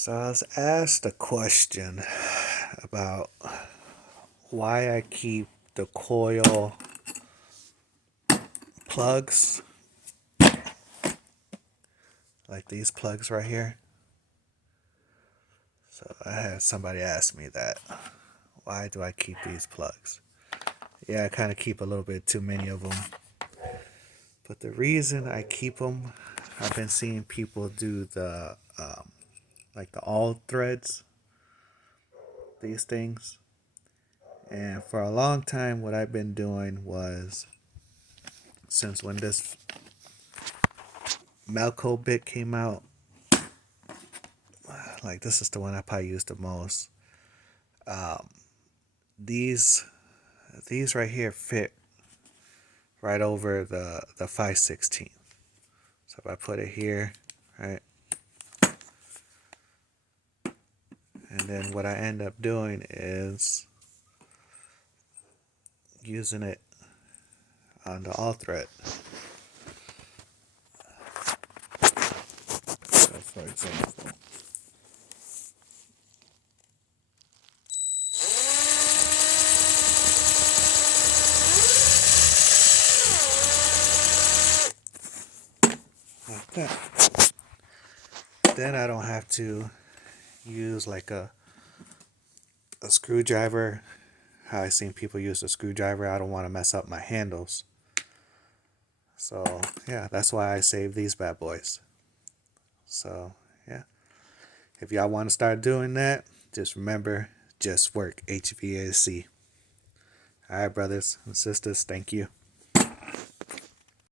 So I was asked a question about why I keep the coil plugs, like these plugs right here. So I had somebody ask me that. Why do I keep these plugs? Yeah, I kind of keep a little bit too many of them. But the reason I keep them, I've been seeing people do the, like the all threads, these things. And for a long time, what I've been doing was, since when this Melco bit came out, like this is the one I probably use the most. These these right here fit right over the 5/16. So if I put it here, right, and then what I end up doing is using it on the all thread. So for example, like that. Then I don't have to use like a screwdriver. How I seen people use a screwdriver. I don't want to mess up my handles. So yeah, that's why I save these bad boys. So yeah, if y'all want to start doing that, just remember, just work HVAC. All right, brothers and sisters, thank you.